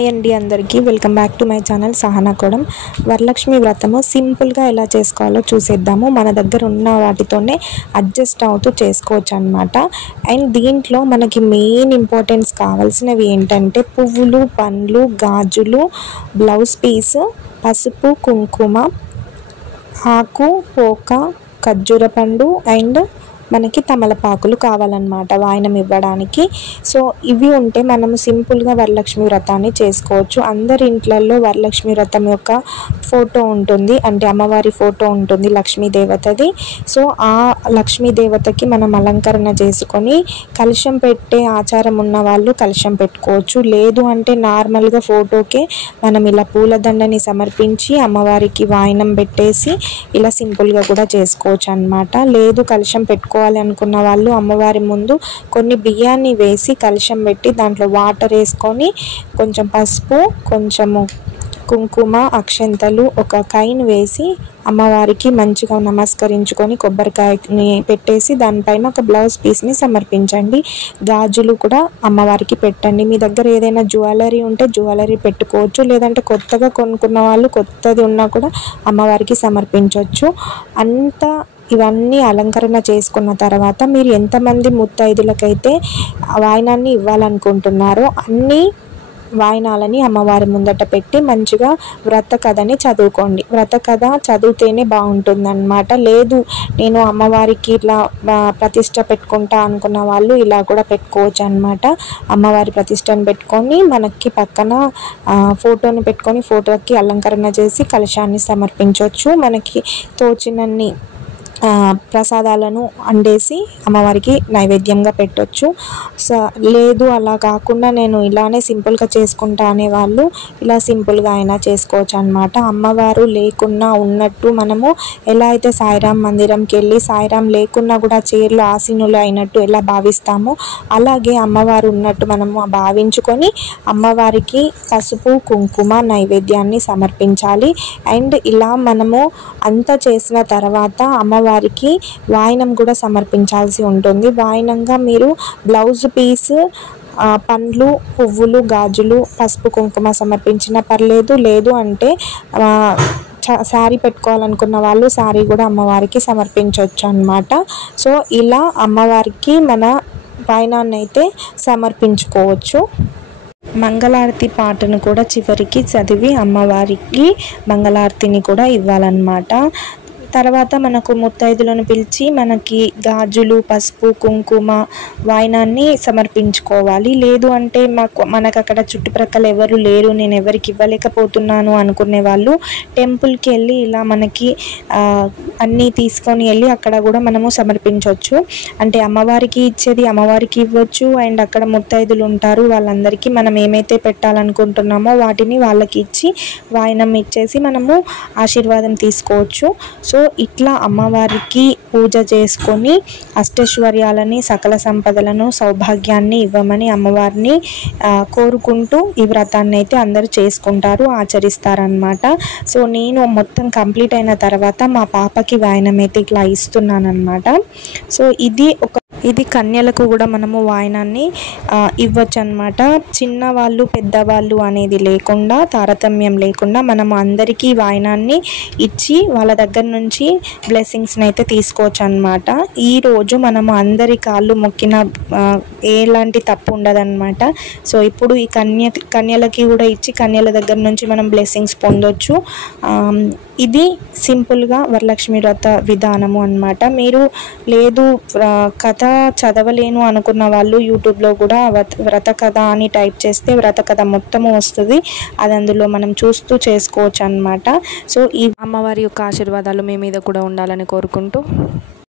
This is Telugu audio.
హాయ్ అండి అందరికీ welcome back to my channel Sahana Kodam. Varalakshmi వ్రతము సింపుల్గా ఎలా చేసుకోవాలో చూసేద్దాము. మన దగ్గర ఉన్న వాటితోనే అడ్జస్ట్ అవుతూ చేసుకోవచ్చు అన్నమాట. అండ్ దీంట్లో మనకి మెయిన్ ఇంపార్టెన్స్ కావాల్సినవి ఏంటంటే పువ్వులు, పండ్లు, గాజులు, బ్లౌజ్ పీస్, పసుపు, కుంకుమ, ఆకు, పోక, ఖర్జూర పండు అండ్ మనకి తమలపాకులు కావాలన్నమాట వాయనం ఇవ్వడానికి. సో ఇవి ఉంటే మనము సింపుల్గా వరలక్ష్మి వ్రతాన్ని చేసుకోవచ్చు. అందరి ఇంట్లలో వరలక్ష్మి వ్రతం యొక్క ఫోటో ఉంటుంది, అంటే అమ్మవారి ఫోటో ఉంటుంది లక్ష్మీదేవతది. సో ఆ లక్ష్మీదేవతకి మనం అలంకరణ చేసుకొని కలశం పెట్టే ఆచారం ఉన్న వాళ్ళు కలశం పెట్టుకోవచ్చు. లేదు అంటే నార్మల్గా ఫోటోకే మనం ఇలా పూలదండని సమర్పించి అమ్మవారికి వాయనం పెట్టేసి ఇలా సింపుల్గా కూడా చేసుకోవచ్చు అన్నమాట. లేదు కలశం పెట్టుకో అనుకున్న వాళ్ళు అమ్మవారి ముందు కొన్ని బియ్యాన్ని వేసి కలశం పెట్టి దాంట్లో వాటర్ వేసుకొని కొంచెం పసుపు, కొంచెము కుంకుమ, అక్షంతలు, ఒక కైన్ వేసి అమ్మవారికి మంచిగా నమస్కరించుకొని కొబ్బరికాయని పెట్టేసి దానిపైన ఒక బ్లౌజ్ పీస్ని సమర్పించండి. గాజులు కూడా అమ్మవారికి పెట్టండి. మీ దగ్గర ఏదైనా జ్యువెలరీ ఉంటే జ్యువెలరీ పెట్టుకోవచ్చు, లేదంటే కొత్తగా కొనుక్కున్న వాళ్ళు కొత్తది ఉన్నా కూడా అమ్మవారికి సమర్పించవచ్చు. ఇవన్నీ అలంకరణ చేసుకున్న తర్వాత మీరు ఎంతమంది ముత్తైదులకైతే వాయనాన్ని ఇవ్వాలనుకుంటున్నారో అన్ని వాయనాలని అమ్మవారి ముందట పెట్టి మంచిగా వ్రత కథని చదువుకోండి. వ్రత కథ చదివితేనే బాగుంటుందన్నమాట. లేదు నేను అమ్మవారికి ఇట్లా ప్రతిష్ట పెట్టుకుంటా అనుకున్న వాళ్ళు ఇలా కూడా పెట్టుకోవచ్చు అన్నమాట. అమ్మవారి ప్రతిష్టను పెట్టుకొని మనకి పక్కన ఫోటోని పెట్టుకొని ఫోటోకి అలంకరణ చేసి కలశాన్ని సమర్పించవచ్చు. మనకి తోచినన్ని ప్రసాదాలను అండేసి అమ్మవారికి నైవేద్యంగా పెట్టవచ్చు. లేదు అలా కాకుండా నేను ఇలానే సింపుల్గా చేసుకుంటా అనేవాళ్ళు ఇలా సింపుల్గా అయినా చేసుకోవచ్చు అన్నమాట. అమ్మవారు లేకున్నా ఉన్నట్టు మనము ఎలా అయితే సాయిరాం మందిరంకి వెళ్ళి సాయిరాం లేకున్నా కూడా చీరలు ఆసీనులు అయినట్టు ఎలా భావిస్తామో అలాగే అమ్మవారు ఉన్నట్టు మనము భావించుకొని అమ్మవారికి పసుపు, కుంకుమ నైవేద్యాన్ని సమర్పించాలి. అండ్ ఇలా మనము అంతా చేసిన తర్వాత అమ్మవారికి వాయనం కూడా సమర్పించాల్సి ఉంటుంది. వాయనంగా మీరు బ్లౌజ్ పీస్, పండ్లు, పువ్వులు, గాజులు, పసుపు, కుంకుమ సమర్పించినా పర్లేదు. లేదు అంటే శారీ పెట్టుకోవాలనుకున్న వాళ్ళు శారీ కూడా అమ్మవారికి సమర్పించవచ్చు అన్నమాట. సో ఇలా అమ్మవారికి మన వాయనాన్ని అయితే సమర్పించుకోవచ్చు. మంగళారతి పాటను కూడా చివరికి చదివి అమ్మవారికి మంగళారతిని కూడా ఇవ్వాలన్నమాట. తర్వాత మనకు ముత్తైదులను పిలిచి మనకి గాజులు, పసుపు, కుంకుమ వాయనాన్ని సమర్పించుకోవాలి. లేదు అంటే మనకు అక్కడ చుట్టుప్రక్కల ఎవరు లేరు, నేను ఎవరికి ఇవ్వలేకపోతున్నాను అనుకునే వాళ్ళు టెంపుల్కి వెళ్ళి ఇలా మనకి అన్నీ తీసుకొని వెళ్ళి అక్కడ కూడా మనము సమర్పించవచ్చు. అంటే అమ్మవారికి ఇచ్చేది అమ్మవారికి ఇవ్వచ్చు. అండ్ అక్కడ ముత్తైదులు ఉంటారు వాళ్ళందరికీ మనం ఏమైతే పెట్టాలనుకుంటున్నామో వాటిని వాళ్ళకి ఇచ్చి వాయనం ఇచ్చేసి మనము ఆశీర్వాదం తీసుకోవచ్చు. సో ఇట్లా అమ్మవారికి పూజ చేసుకొని అష్టైశ్వర్యాలని, సకల సంపదలను, సౌభాగ్యాన్ని ఇవ్వమని అమ్మవారిని కోరుకుంటూ ఈ వ్రతాన్ని అయితే అందరూ చేసుకుంటారు, ఆచరిస్తారనమాట. సో నేను మొత్తం కంప్లీట్ అయిన తర్వాత మా పాపకి వాయనం అయితే ఇట్లా ఇస్తున్నానమాట. సో ఇది కన్యలకు కూడా మనము వాయనాన్ని ఇవ్వచ్చు అన్నమాట. చిన్నవాళ్ళు పెద్దవాళ్ళు అనేది లేకుండా, తారతమ్యం లేకుండా మనము అందరికీ వాయనాన్ని ఇచ్చి వాళ్ళ దగ్గర నుంచి బ్లెస్సింగ్స్ని అయితే తీసుకోవచ్చు అన్నమాట. ఈరోజు మనము అందరి కాళ్ళు మొక్కిన ఎలాంటి తప్పు ఉండదన్నమాట. సో ఇప్పుడు ఈ కన్యలకి కూడా ఇచ్చి కన్యల దగ్గర నుంచి మనం బ్లెస్సింగ్స్ పొందొచ్చు. ఇది సింపుల్గా వరలక్ష్మి వ్రత విధానము అన్నమాట. మీరు లేదు కథ చదవలేను అనుకున్న వాళ్ళు యూట్యూబ్లో కూడా వ్రత కథ అని టైప్ చేస్తే వ్రత కథ మొత్తము వస్తుంది. అది అందులో మనం చూస్తూ చేసుకోవచ్చు అన్నమాట. సో ఈ అమ్మవారి యొక్క ఆశీర్వాదాలు మీ మీద కూడా ఉండాలని కోరుకుంటూ